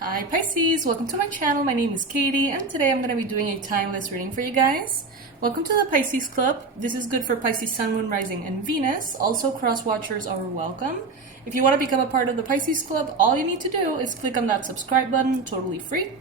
Hi Pisces, welcome to my channel. My name is Katie and today I'm going to be doing a timeless reading for you guys. Welcome to the Pisces Club. This is good for Pisces Sun, Moon, Rising, and Venus. Also, cross-watchers are welcome. If you want to become a part of the Pisces Club, all you need to do is click on that subscribe button, totally free.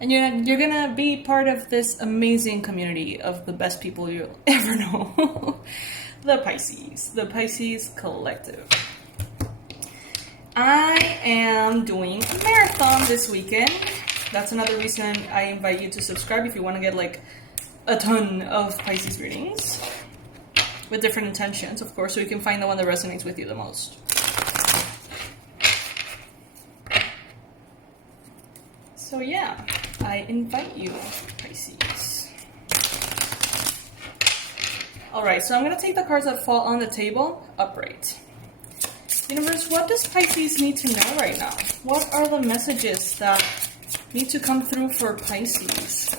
And you're going to be part of this amazing community of the best people you'll ever know. The Pisces Collective. I am doing a marathon this weekend. That's another reason I invite you to subscribe if you want to get like a ton of Pisces readings with different intentions, of course, so you can find the one that resonates with you the most. So yeah, I invite you, Pisces. Alright, so I'm going to take the cards that fall on the table upright. Universe, what does Pisces need to know right now? What are the messages that need to come through for Pisces?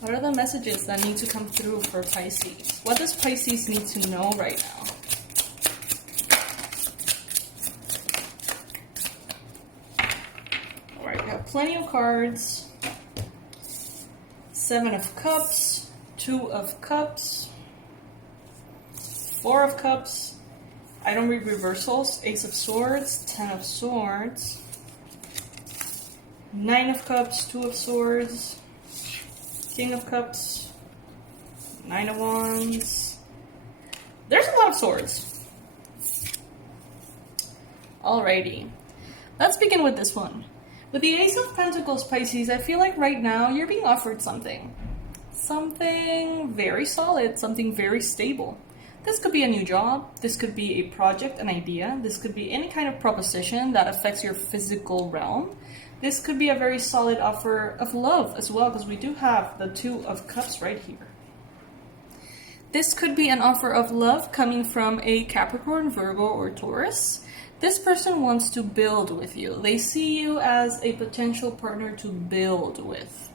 What are the messages that need to come through for Pisces? What does Pisces need to know right now? Alright, we have plenty of cards. 7 of Cups, 2 of Cups, 4 of Cups. I don't read reversals. Ace of Swords, 10 of Swords, 9 of Cups, 2 of Swords, King of Cups, 9 of Wands. There's a lot of swords. Alrighty. Let's begin with this one. With the Ace of Pentacles, Pisces, I feel like right now you're being offered something. Something very solid, something very stable. This could be a new job, this could be a project, an idea, this could be any kind of proposition that affects your physical realm. This could be a very solid offer of love as well, because we do have the 2 of Cups right here. This could be an offer of love coming from a Capricorn, Virgo, or Taurus. This person wants to build with you. They see you as a potential partner to build with.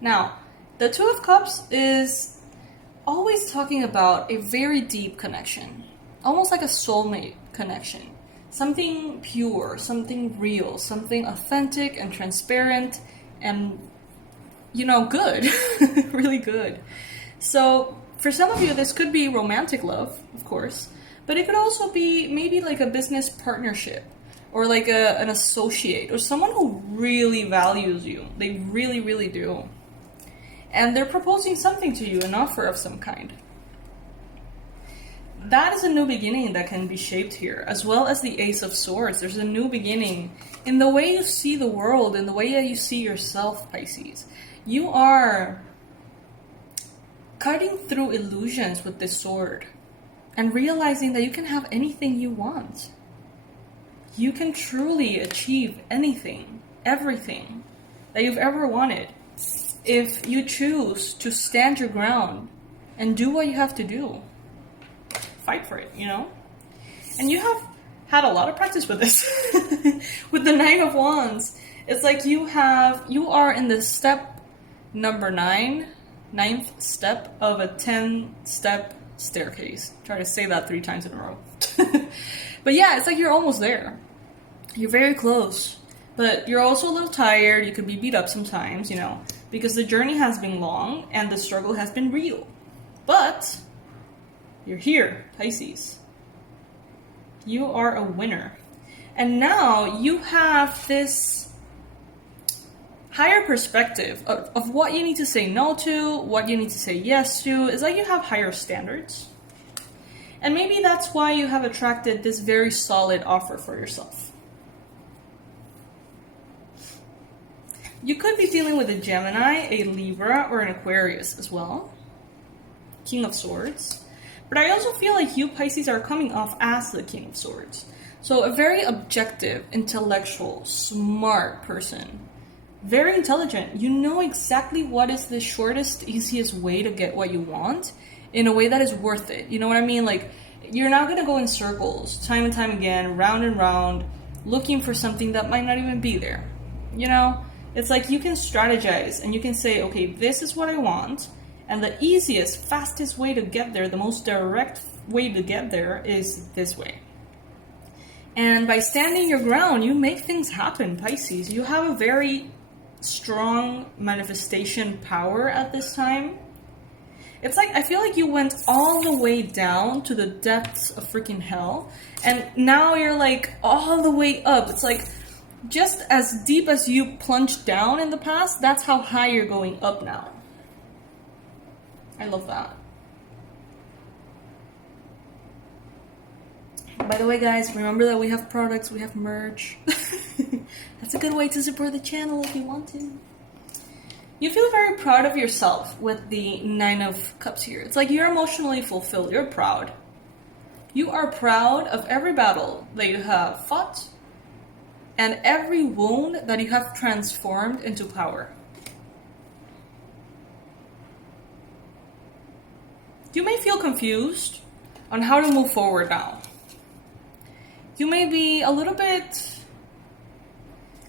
Now, the 2 of Cups is always talking about a very deep connection, almost like a soulmate connection, something pure, something real, something authentic and transparent and, good, really good. So for some of you, this could be romantic love, of course, but it could also be maybe like a business partnership or like an associate or someone who really values you. They really, really do. And they're proposing something to you, an offer of some kind. That is a new beginning that can be shaped here, as well as the Ace of Swords. There's a new beginning in the way you see the world, in the way that you see yourself, Pisces. You are cutting through illusions with this sword and realizing that you can have anything you want. You can truly achieve anything, everything that you've ever wanted, if you choose to stand your ground and do what you have to do. Fight for it, And you have had a lot of practice with this. With the 9 of Wands, it's like you are in the step number 9, 9th step of a 10-step staircase. Try to say that 3 times in a row. But yeah, it's like you're almost there. You're very close. But you're also a little tired. You could be beat up sometimes, because the journey has been long and the struggle has been real. But you're here, Pisces. You are a winner. And now you have this higher perspective of what you need to say no to, what you need to say yes to. It's like you have higher standards. And maybe that's why you have attracted this very solid offer for yourself. You could be dealing with a Gemini, a Libra, or an Aquarius as well. King of Swords. But I also feel like you, Pisces, are coming off as the King of Swords. So a very objective, intellectual, smart person. Very intelligent. You know exactly what is the shortest, easiest way to get what you want in a way that is worth it. You know what I mean? Like, you're not going to go in circles time and time again, round and round, looking for something that might not even be there. It's like you can strategize and you can say, okay, this is what I want. And the easiest, fastest way to get there, the most direct way to get there is this way. And by standing your ground, you make things happen, Pisces. You have a very strong manifestation power at this time. It's like, I feel like you went all the way down to the depths of freaking hell, and now you're like all the way up. It's like, just as deep as you plunged down in the past, that's how high you're going up now. I love that. By the way, guys, remember that we have products, we have merch. That's a good way to support the channel if you want to. You feel very proud of yourself with the 9 of Cups here. It's like you're emotionally fulfilled. You're proud. You are proud of every battle that you have fought and every wound that you have transformed into power. You may feel confused on how to move forward now. You may be a little bit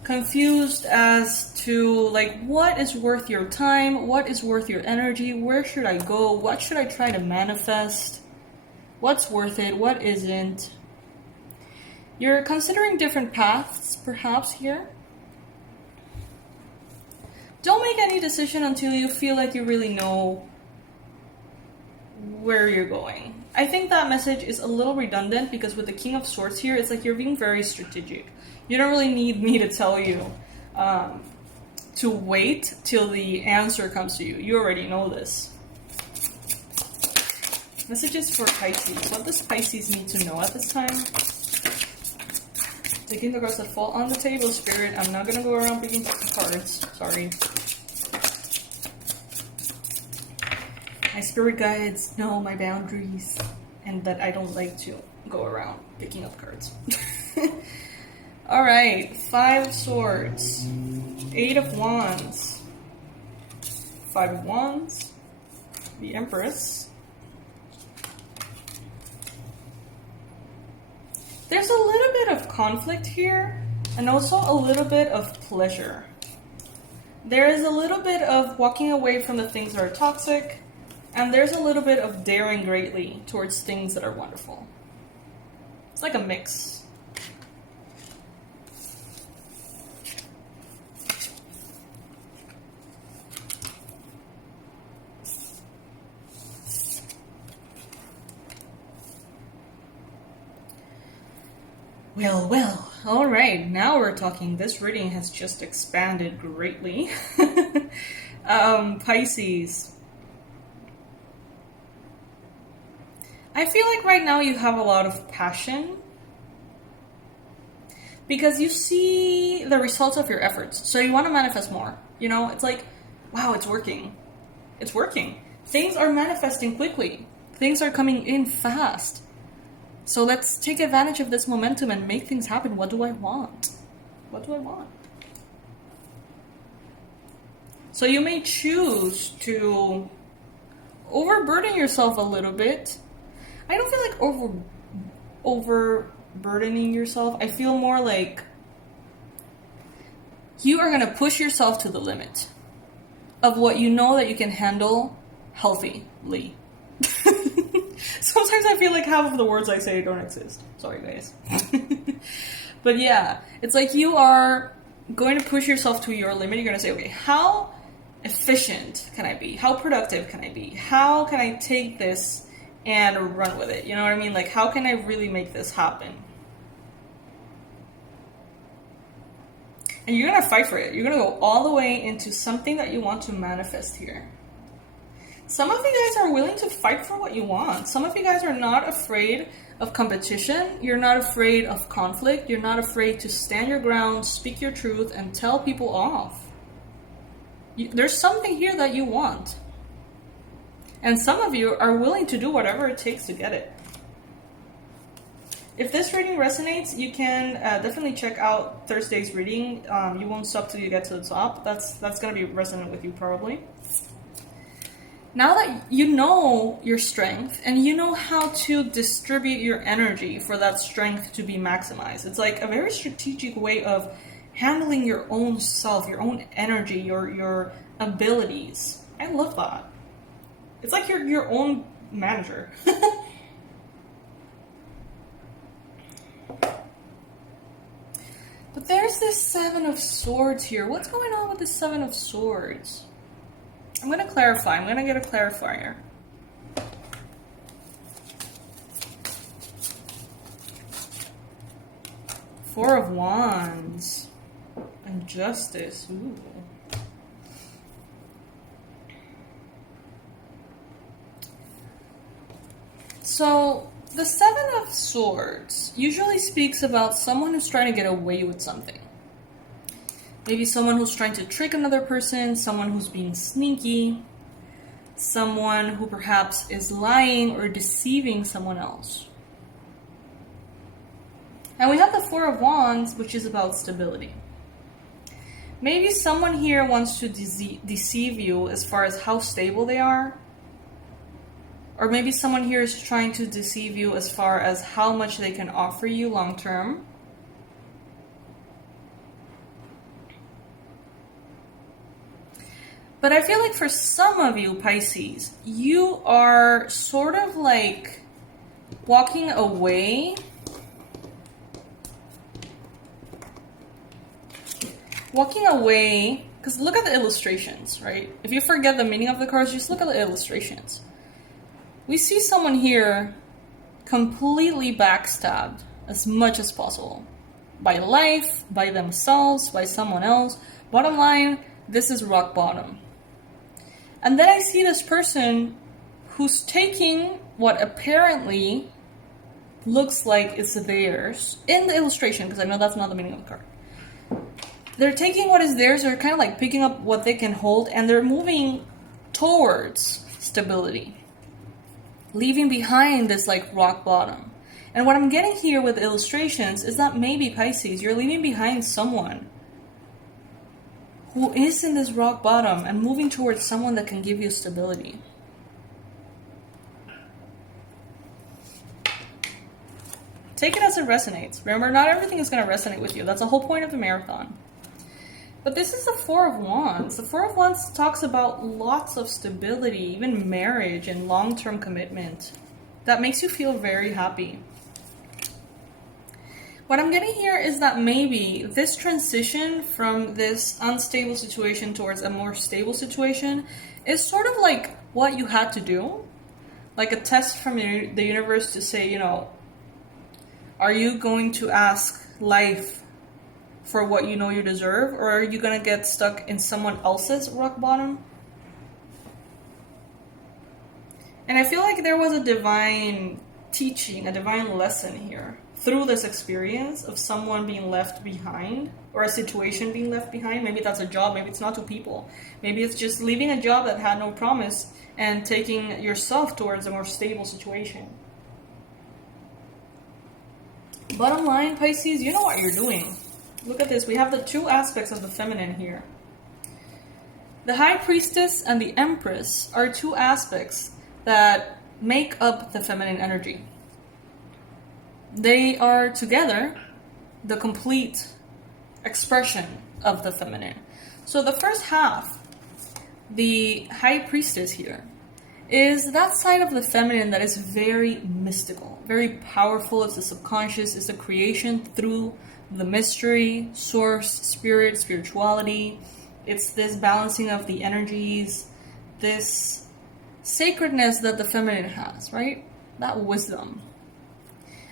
confused as to like what is worth your time, what is worth your energy, where should I go, what should I try to manifest, what's worth it, what isn't. You're considering different paths perhaps here. Don't make any decision until you feel like you really know where you're going. I think that message is a little redundant because with the King of Swords here, it's like you're being very strategic. You don't really need me to tell you to wait till the answer comes to you. You already know this. Messages for Pisces. What does Pisces need to know at this time? Taking the cards that fall on the table, Spirit. I'm not going to go around picking cards. Sorry. My spirit guides know my boundaries and that I don't like to go around picking up cards. Alright, 5 of Swords, 8 of Wands, 5 of Wands, the Empress. There's a little bit of conflict here and also a little bit of pleasure. There is a little bit of walking away from the things that are toxic. And there's a little bit of daring greatly towards things that are wonderful. It's like a mix. Well. All right, now we're talking. This reading has just expanded greatly. Pisces. I feel like right now you have a lot of passion because you see the results of your efforts. So you want to manifest more. You know, it's like, wow, it's working. It's working. Things are manifesting quickly. Things are coming in fast. So let's take advantage of this momentum and make things happen. What do I want? What do I want? So you may choose to overburden yourself a little bit. I don't feel like overburdening yourself. I feel more like you are going to push yourself to the limit of what you know that you can handle healthily. Sometimes I feel like half of the words I say don't exist. Sorry, guys. But yeah, it's like you are going to push yourself to your limit. You're going to say, okay, how efficient can I be? How productive can I be? How can I take this and run with it? You know what I mean? Like, how can I really make this happen? And you're going to fight for it. You're going to go all the way into something that you want to manifest here. Some of you guys are willing to fight for what you want. Some of you guys are not afraid of competition. You're not afraid of conflict. You're not afraid to stand your ground, speak your truth, and tell people off. There's something here that you want. And some of you are willing to do whatever it takes to get it. If this reading resonates, you can definitely check out Thursday's reading. You won't stop till you get to the top. That's going to be resonant with you probably. Now that you know your strength and you know how to distribute your energy for that strength to be maximized, it's like a very strategic way of handling your own self, your own energy, your abilities. I love that. It's like you're your own manager. But there's this Seven of Swords here. What's going on with the Seven of Swords? I'm going to clarify. I'm going to get a clarifier. Four of Wands. And Justice. Ooh. So, the Seven of Swords usually speaks about someone who's trying to get away with something. Maybe someone who's trying to trick another person, someone who's being sneaky, someone who perhaps is lying or deceiving someone else. And we have the Four of Wands, which is about stability. Maybe someone here wants to deceive you as far as how stable they are. Or maybe someone here is trying to deceive you as far as how much they can offer you long term. But I feel like for some of you, Pisces, you are sort of like walking away. Because look at the illustrations, right? If you forget the meaning of the cards, just look at the illustrations. We see someone here completely backstabbed as much as possible. By life, by themselves, by someone else. Bottom line, this is rock bottom. And then I see this person who's taking what apparently looks like it's theirs in the illustration, because I know that's not the meaning of the card. They're taking what is theirs, they're kind of like picking up what they can hold, and they're moving towards stability. Leaving behind this like rock bottom. And what I'm getting here with illustrations is that maybe, Pisces, you're leaving behind someone who is in this rock bottom and moving towards someone that can give you stability. Take it as it resonates. Remember, not everything is going to resonate with you. That's the whole point of the marathon. But this is the Four of Wands. The Four of Wands talks about lots of stability, even marriage and long-term commitment. That makes you feel very happy. What I'm getting here is that maybe this transition from this unstable situation towards a more stable situation is sort of like what you had to do. Like a test from the universe to say, you know, are you going to ask life for what you know you deserve, or are you going to get stuck in someone else's rock bottom? And I feel like there was a divine teaching, a divine lesson here through this experience of someone being left behind, or a situation being left behind. Maybe that's a job, maybe it's not two people. Maybe it's just leaving a job that had no promise and taking yourself towards a more stable situation. Bottom line, Pisces, you know what you're doing. Look at this. We have the two aspects of the feminine here. The High Priestess and the Empress are two aspects that make up the feminine energy. They are together the complete expression of the feminine. So the first half, the High Priestess here, is that side of the feminine that is very mystical, very powerful. It's the subconscious, it's the creation through the mystery, source, spirit, spirituality. It's this balancing of the energies, this sacredness that the feminine has, right? That wisdom.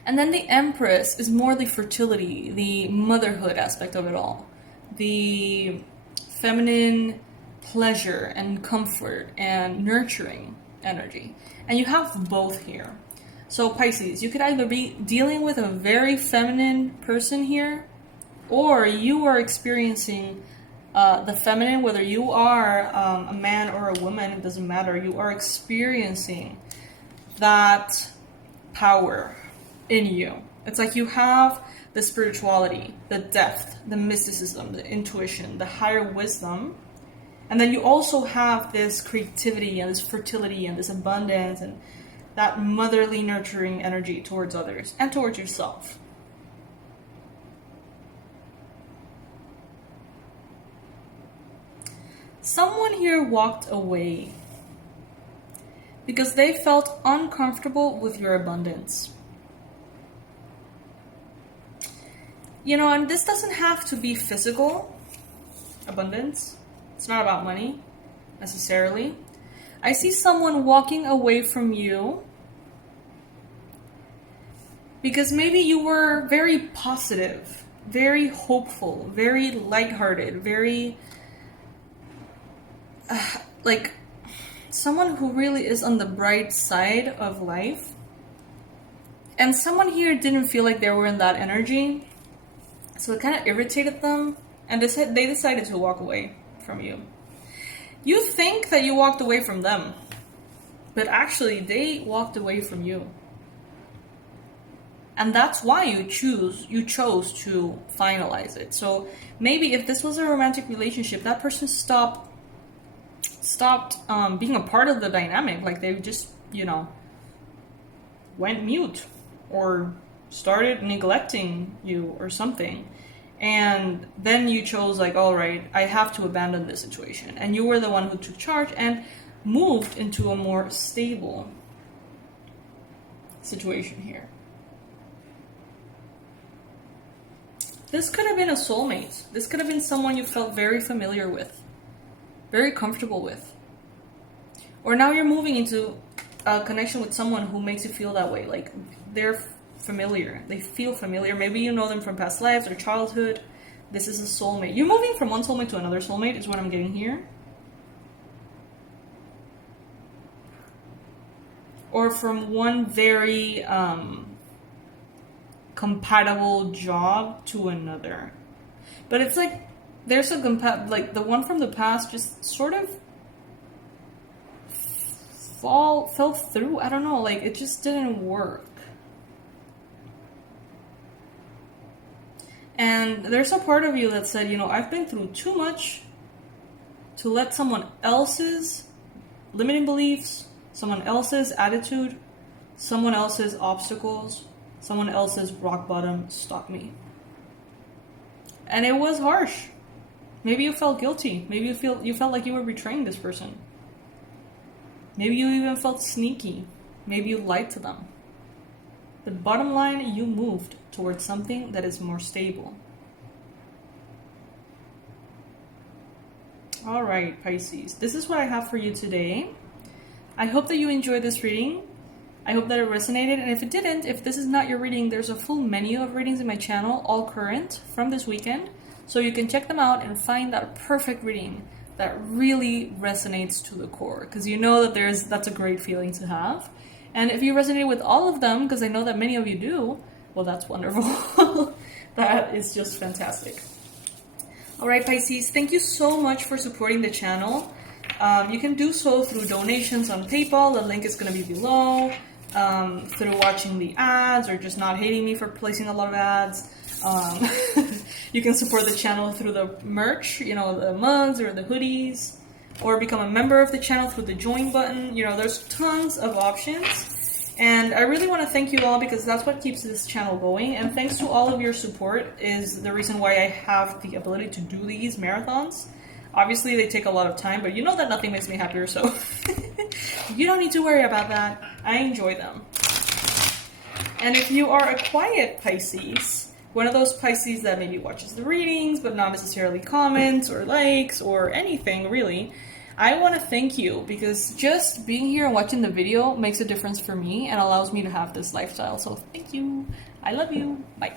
And then the Empress is more the fertility, the motherhood aspect of it all. The feminine pleasure and comfort and nurturing energy. And you have both here. So Pisces, you could either be dealing with a very feminine person here, or you are experiencing the feminine, whether you are a man or a woman, it doesn't matter. You are experiencing that power in you. It's like you have the spirituality, the depth, the mysticism, the intuition, the higher wisdom, and then you also have this creativity and this fertility and this abundance and that motherly nurturing energy towards others and towards yourself. Someone here walked away because they felt uncomfortable with your abundance. You know, and this doesn't have to be physical abundance. It's not about money necessarily. I see someone walking away from you because maybe you were very positive, very hopeful, very lighthearted, very like someone who really is on the bright side of life. And someone here didn't feel like they were in that energy, so it kind of irritated them, and they decided to walk away from you. You think that you walked away from them, but actually they walked away from you. And that's why you chose to finalize it. So maybe if this was a romantic relationship, that person stopped being a part of the dynamic. Like they just, you know, went mute or started neglecting you or something. And then you chose like, all right, I have to abandon this situation. And you were the one who took charge and moved into a more stable situation here. This could have been a soulmate. This could have been someone you felt very familiar with, very comfortable with. Or now you're moving into a connection with someone who makes you feel that way. Like they're familiar. They feel familiar. Maybe you know them from past lives or childhood. This is a soulmate. You're moving from one soulmate to another soulmate is what I'm getting here. Or from one very compatible job to another. But it's like there's a like the one from the past just sort of fell through. I don't know, like it just didn't work. And there's a part of you that said, you know, I've been through too much to let someone else's limiting beliefs, someone else's attitude, someone else's obstacles, someone else's rock bottom stop me. And it was harsh. Maybe you felt guilty. Maybe you felt like you were betraying this person. Maybe you even felt sneaky. Maybe you lied to them. But bottom line, you moved towards something that is more stable. All right, Pisces. This is what I have for you today. I hope that you enjoyed this reading. I hope that it resonated. And if it didn't, if this is not your reading, there's a full menu of readings in my channel, all current, from this weekend. So you can check them out and find that perfect reading that really resonates to the core. Because you know that that's a great feeling to have. And if you resonate with all of them, because I know that many of you do, well, that's wonderful. That is just fantastic. All right, Pisces, thank you so much for supporting the channel. You can do so through donations on PayPal. The link is going to be below. Through watching the ads or just not hating me for placing a lot of ads. You can support the channel through the merch, you know, the mugs or the hoodies, or become a member of the channel through the join button. You know, there's tons of options. And I really want to thank you all because that's what keeps this channel going. And thanks to all of your support is the reason why I have the ability to do these marathons. Obviously, they take a lot of time, but you know that nothing makes me happier, so you don't need to worry about that. I enjoy them. And if you are a quiet Pisces, one of those Pisces that maybe watches the readings, but not necessarily comments or likes or anything, really, I want to thank you because just being here and watching the video makes a difference for me and allows me to have this lifestyle. So thank you. I love you. Bye.